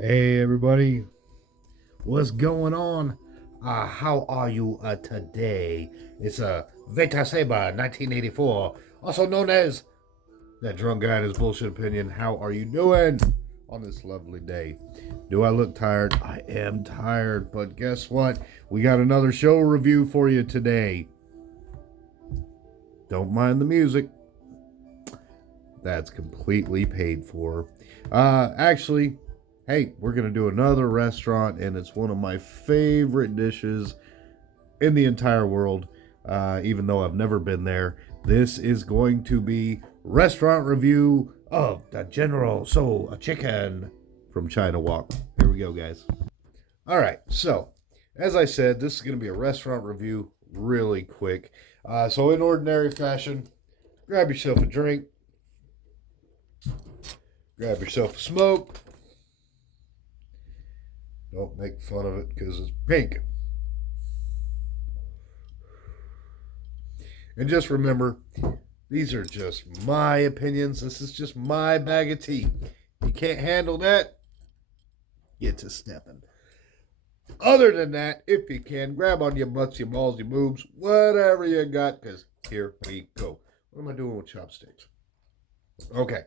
Hey everybody, what's going on? How are you today? It's Veta Seba 1984, also known as that drunk guy and his bullshit opinion. How are you doing on this lovely day? Do I look tired? I am tired, but guess what? We got another show review for you today. Don't mind the music. That's completely paid for. Actually, hey, we're going to do another restaurant, and it's one of my favorite dishes in the entire world, even though I've never been there. This is going to be restaurant review of the General So a Chicken from China Walk. Here we go, guys. All right, so as I said, this is going to be a restaurant review really quick. So, in ordinary fashion, grab yourself a drink, grab yourself a smoke. Don't make fun of it because it's pink. And just remember, these are just my opinions. This is just my bag of tea. If you can't handle that, get to stepping. Other than that, if you can, grab on your butts, your balls, your boobs, whatever you got, because here we go. What am I doing with chopsticks? Okay.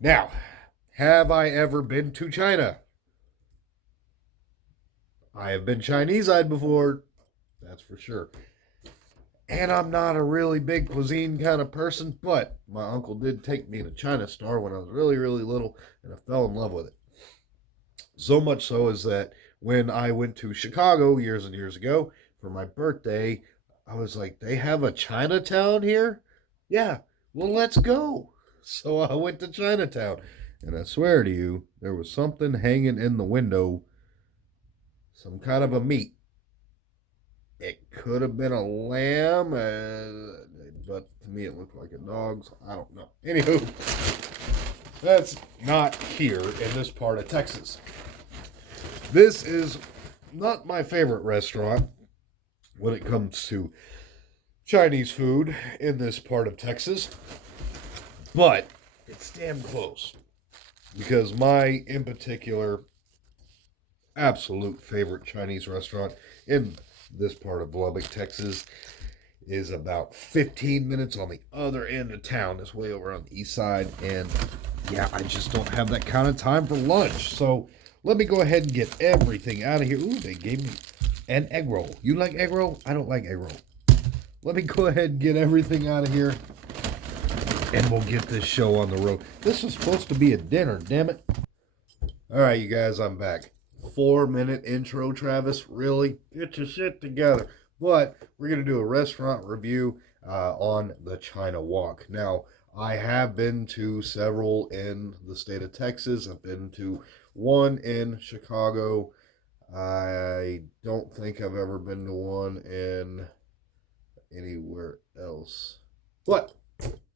Now, have I ever been to China? I have been Chinese-eyed before, that's for sure. And I'm not a really big cuisine kind of person, but my uncle did take me to China Star when I was really, really little, and I fell in love with it. So much so is that when I went to Chicago years and years ago for my birthday, I was like, they have a Chinatown here? Yeah, well, let's go. So I went to Chinatown, and I swear to you, there was something hanging in the window, some kind of a meat. It could have been a lamb, but to me it looked like a dog's. I don't know. Anywho, that's not here in this part of Texas. This is not my favorite restaurant when it comes to Chinese food in this part of Texas, but it's damn close because my, in particular, absolute favorite Chinese restaurant in this part of Lubbock, Texas, is about 15 minutes on the other end of town. It's way over on the east side. And yeah, I just don't have that kind of time for lunch. So let me go ahead and get everything out of here. Ooh, they gave me an egg roll. You like egg roll? I don't like egg roll. Let me go ahead and get everything out of here. And we'll get this show on the road. This was supposed to be a dinner, damn it. All right, you guys, I'm back. 4-minute intro, Travis. Really? Get your shit together. But we're going to do a restaurant review on the China Walk. Now, I have been to several in the state of Texas. I've been to one in Chicago. I don't think I've ever been to one in anywhere else. But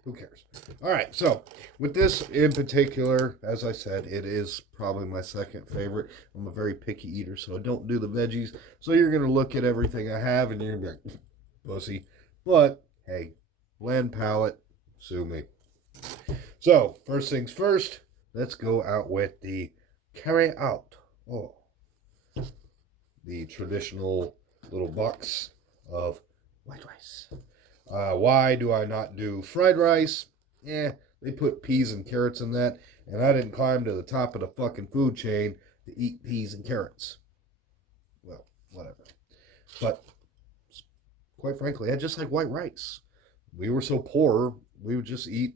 who cares? All right, so with this in particular, as I said, it is probably my second favorite. I'm a very picky eater, so I don't do the veggies. So you're going to look at everything I have and you're going to be like, pussy. But hey, bland palate, sue me. So, first things first, let's go out with the carry out. Oh, the traditional little box of white rice. Why do I not do fried rice? They put peas and carrots in that, and I didn't climb to the top of the fucking food chain to eat peas and carrots. Well, whatever. But quite frankly, I just like white rice. We were so poor, we would just eat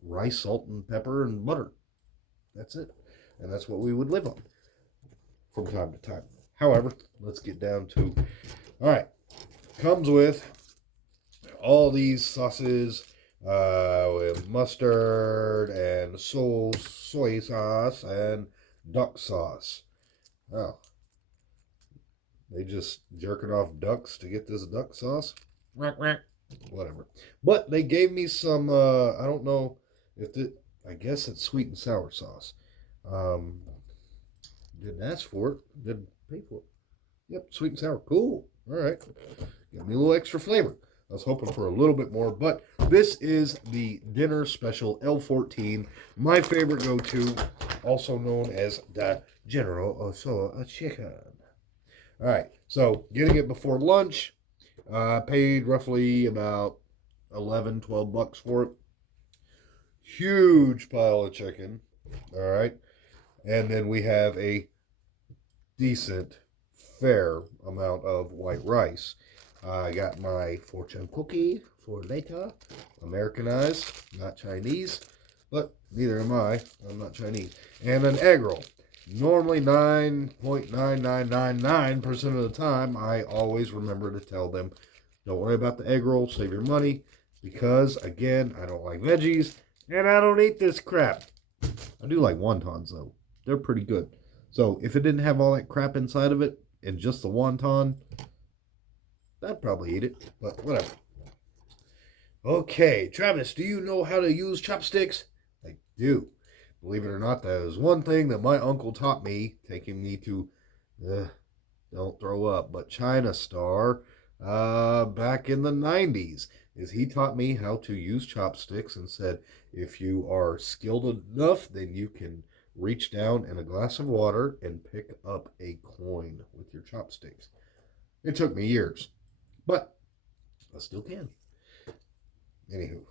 rice, salt, and pepper, and butter. That's it. And that's what we would live on from time to time. However, let's get down to, all right, comes with all these sauces with mustard and soy sauce and duck sauce. Oh, they just jerking off ducks to get this duck sauce? Whatever. But they gave me some, I don't know if it, I guess it's sweet and sour sauce. Um, didn't ask for it, didn't pay for it. Yep, sweet and sour. Cool. All right. Got me a little extra flavor. I was hoping for a little bit more, but this is the dinner special L14, my favorite go-to, also known as the General Osoa chicken. All right, so getting it before lunch, paid roughly about 11, 12 bucks for it. Huge pile of chicken. All right, and then we have a decent, fair amount of white rice. I got my fortune cookie for later, Americanized, not Chinese, but neither am I. I'm not Chinese. And an egg roll. Normally 9.9999% of the time, I always remember to tell them, don't worry about the egg roll, save your money, because, again, I don't like veggies, and I don't eat this crap. I do like wontons, though. They're pretty good. So if it didn't have all that crap inside of it, and just the wonton, I'd probably eat it, but whatever. Okay, Travis, do you know how to use chopsticks? I do. Believe it or not, that is one thing that my uncle taught me, taking me to, don't throw up, but China Star, back in the 90s, is he taught me how to use chopsticks and said, if you are skilled enough, then you can reach down in a glass of water and pick up a coin with your chopsticks. It took me years, but I still can. Anywho,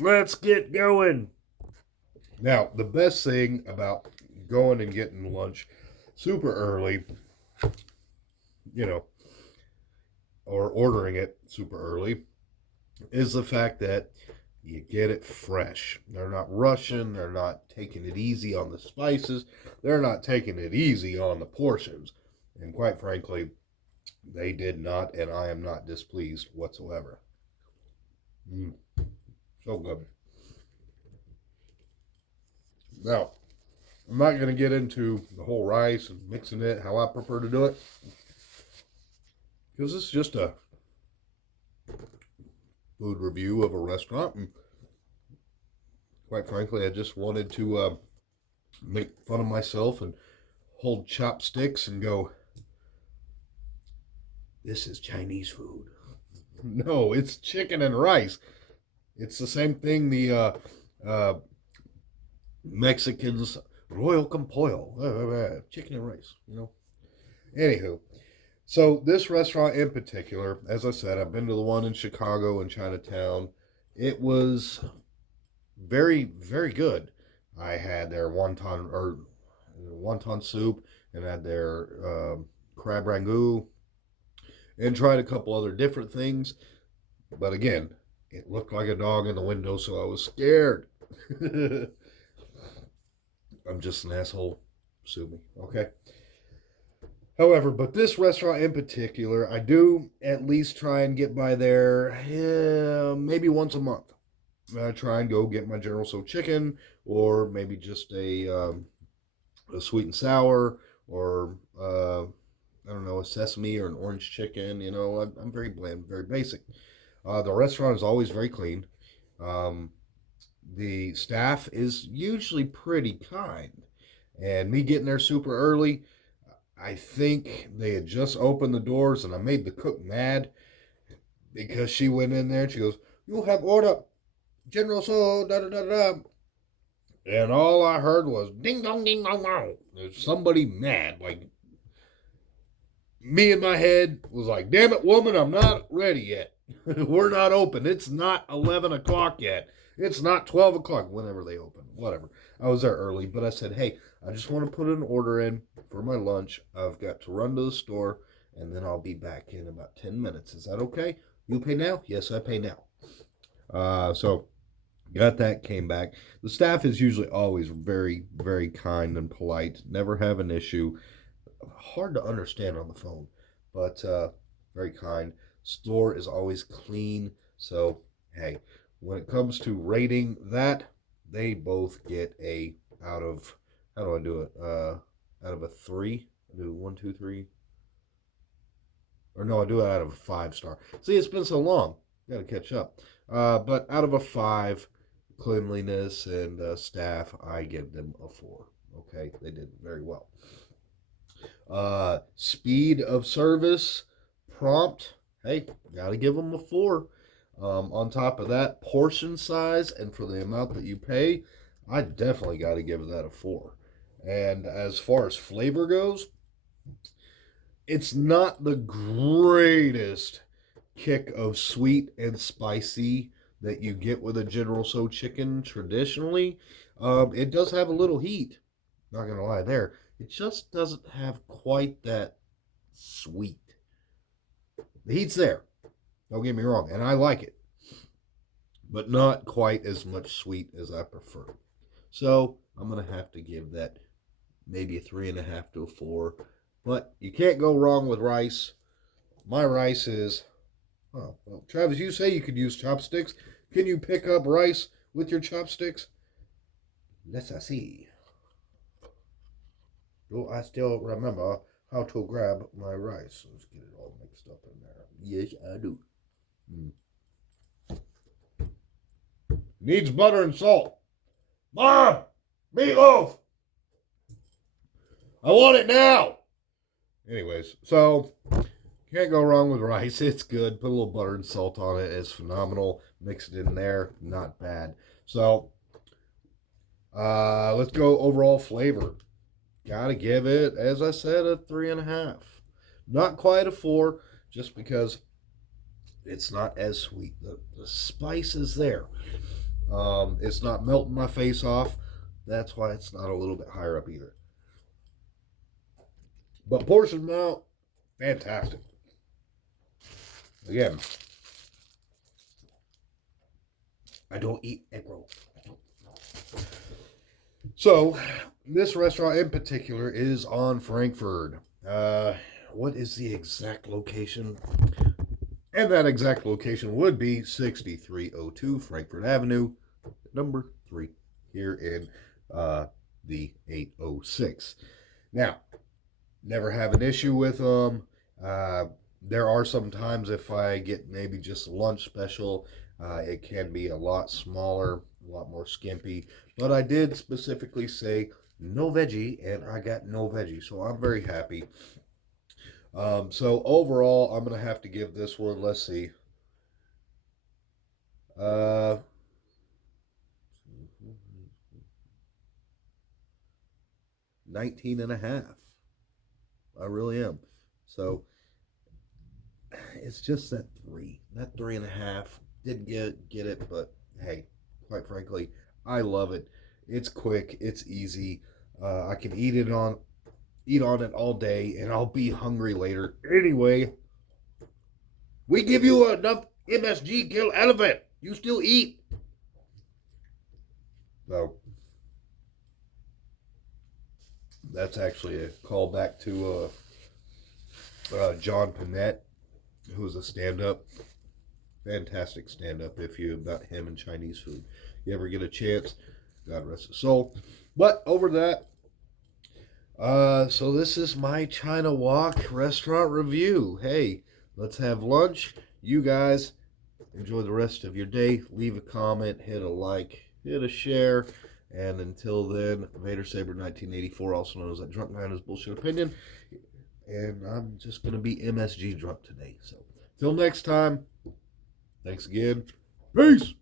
let's get going. Now, the best thing about going and getting lunch super early, or ordering it super early, is the fact that you get it fresh. They're not rushing. They're not taking it easy on the spices. They're not taking it easy on the portions. And quite frankly, they did not, and I am not displeased whatsoever. So good. Now, I'm not going to get into the whole rice and mixing it, how I prefer to do it, because this is just a food review of a restaurant, and quite frankly, I just wanted to make fun of myself and hold chopsticks and go, this is Chinese food. No, it's chicken and rice. It's the same thing the Mexicans, royal con pollo, chicken and rice, Anywho, so this restaurant in particular, as I said, I've been to the one in Chicago and Chinatown. It was very, very good. I had their wonton soup and had their crab rangoon and tried a couple other different things. But again, it looked like a dog in the window, so I was scared. I'm just an asshole. Sue me, okay? However, but this restaurant in particular, I do at least try and get by there maybe once a month. I try and go get my General Tso chicken, or maybe just a sweet and sour, or I don't know, a sesame or an orange chicken. I'm very bland, very basic. The restaurant is always very clean. The staff is usually pretty kind. And me getting there super early, I think they had just opened the doors, and I made the cook mad because she went in there and she goes, "You have order General Tso, da da da da." And all I heard was ding dong ding dong dong. There's somebody mad. Like, me in my head was like, damn it, woman, I'm not ready yet. We're not open. It's not 11 o'clock yet. It's not 12 o'clock, whenever they open. Whatever. I was there early, but I said, hey, I just want to put an order in for my lunch. I've got to run to the store, and then I'll be back in about 10 minutes. Is that okay? You pay now? Yes, I pay now. So got that, came back. The staff is usually always very, very kind and polite. Never have an issue. Hard to understand on the phone, but very kind. Store is always clean. So, hey, when it comes to rating that, they both get a out of, how do I do it? Out of a 3. I do 1, 2, 3. Or no, I do it out of a 5-star. See, it's been so long. Got to catch up. But out of a 5, cleanliness and staff, I give them a 4. Okay, they did very well. Speed of service, prompt. hey, gotta give them a 4. On top of that, portion size and for the amount that you pay, I definitely got to give that a 4. And as far as flavor goes, it's not the greatest kick of sweet and spicy that you get with a General Tso chicken traditionally. It does have a little heat, not gonna lie there. It just doesn't have quite that sweet. The heat's there, don't get me wrong, and I like it, but not quite as much sweet as I prefer. So I'm gonna have to give that maybe a 3.5 to a 4. But you can't go wrong with rice. My rice is, oh, well, Travis, you say you could use chopsticks. Can you pick up rice with your chopsticks? Let's see. Do I still remember how to grab my rice? Let's get it all mixed up in there. Yes, I do. Needs butter and salt. Mom! Meatloaf! I want it now! Anyways, so can't go wrong with rice. It's good. Put a little butter and salt on it. It's phenomenal. Mix it in there. Not bad. So let's go overall flavor. Gotta give it, as I said, a 3.5. Not quite a 4, just because it's not as sweet. The spice is there. It's not melting my face off. That's why it's not a little bit higher up either. But portion amount, fantastic. Again, I don't eat egg roll. So, this restaurant in particular is on Frankfurt. What is the exact location? And that exact location would be 6302 Frankfurt Avenue, number 3, here in the 806. Now, never have an issue with them. There are some times if I get maybe just a lunch special, it can be a lot smaller, a lot more skimpy. But I did specifically say no veggie, and I got no veggie, so I'm very happy. So overall, I'm going to have to give this one, let's see, 19.5. I really am. So it's just that 3. That 3.5. Didn't get it, but hey, quite frankly, I love it. It's quick, it's easy. I can eat on it all day, and I'll be hungry later. Anyway, we give you enough MSG kill elephant. You still eat. So that's actually a callback to John Panette, who was a stand-up, fantastic stand-up. If you about him and Chinese food, you ever get a chance, God rest his soul. But over that, so this is my China Wok restaurant review. Hey, let's have lunch. You guys enjoy the rest of your day. Leave a comment, hit a like, hit a share. And until then, Vader Saber 1984, also known as that drunk man is bullshit opinion. And I'm just going to be MSG drunk today. So, till next time, thanks again. Peace.